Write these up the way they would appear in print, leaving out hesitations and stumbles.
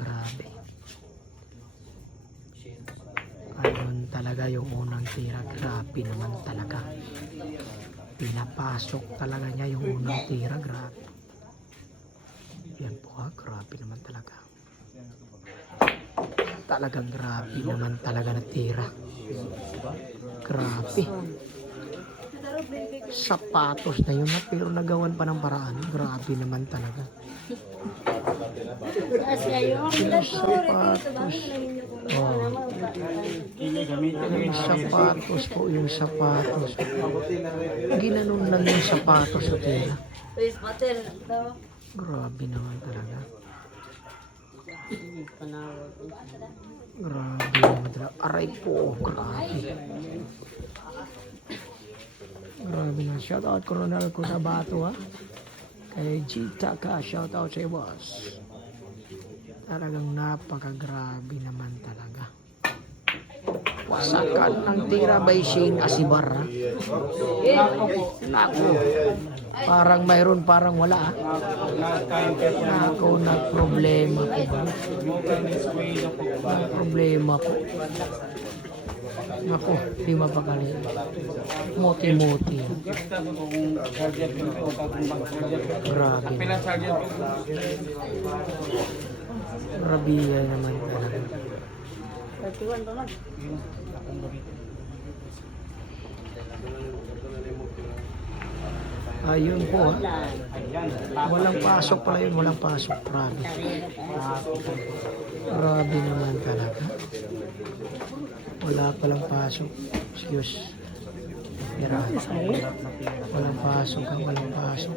Grabe. Ayun talaga yung unang tira. Grabe naman talaga. Pinapasok talaga niya yung unang tira. Grabe. Yan po ha. Grabe naman talaga. Talagang grabe naman talaga na tira. Grabe. Sapatos na yun na pero nagawan pa ng paraan. Grabe naman talaga. Yung sapatos. Oh. Yung sapatos po. Yung sapatos. Ginanon lang yung sapatos sa tira. Grabe naman talaga. Grabe naman talaga. Aray po. Grabe. Grabe na. Shout out Coronel Cotabato ha. Kay Gita ka. Shout out sa boss. Talagang napakagrabe naman talaga. Wasakan ng tira by Shane Asibar ha. Naku. Parang mayroon, parang wala ha. Naku, nagproblema po ba? Nagproblema po. Naku, di mapakali. Moti-moti. Grabe. Grabe yan naman talaga. Ayun po ha. Walang pasok pala yun. Walang pasok. Grabe. Grabe naman talaga. Wala palang pasok. Excuse. Walang pasok ha. Walang pasok.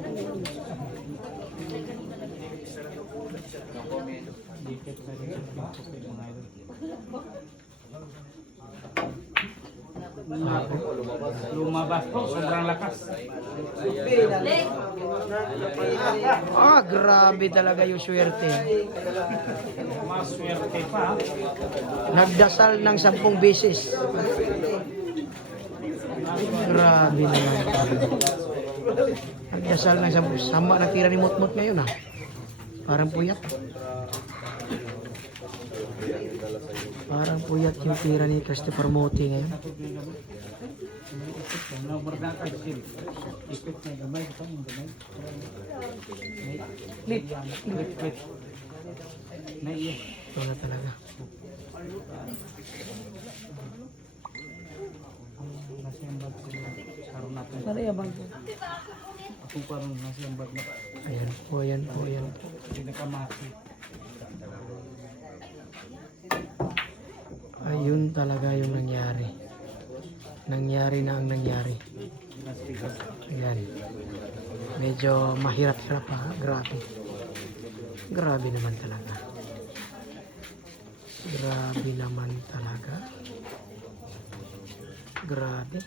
Lumabas po, sobrang lakas. Grabe talaga yung swerte. Mas swerte pa. Nagdasal ng 10 beses. Grabe naman. Nagdasal ng 10. Sama na tira ni Mutmut ngayon ha. Parang puyat. Parang puyat yung tira ni Christopher Moti ngayon. Ito na talaga. Ayan po, ayan po, ayan po. Ayun talaga yung nangyari. Nangyari na ang nangyari. Ayan. Medyo mahirap-hirap ha. Grabe. Grabe naman talaga. Grabe naman talaga. Grabe.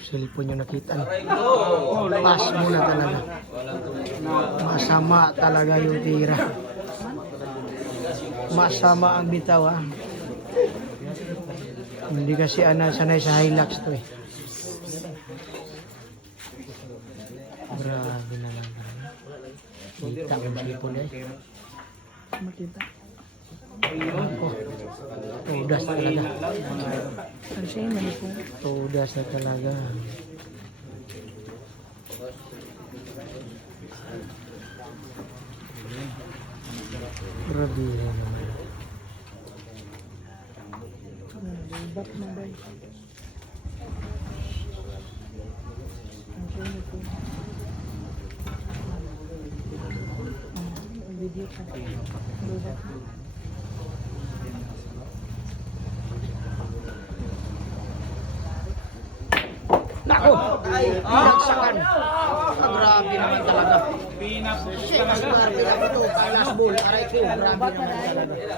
Cellphone nyo nakita. Pass mo na talaga. Masama talaga yung tira. Masama ang bitaw ha. Hindi kasi sanay sa Hilux to eh. Grabe na lang. Kita ang cellphone eh. Makita. Ako. Tudas na talaga. Tudas na talaga. Grabe naman. Nako! Pinagsakan! Grabe naman talaga. Shit, mas grabe na ito. Last ball. Aray ko, grabe naman talaga.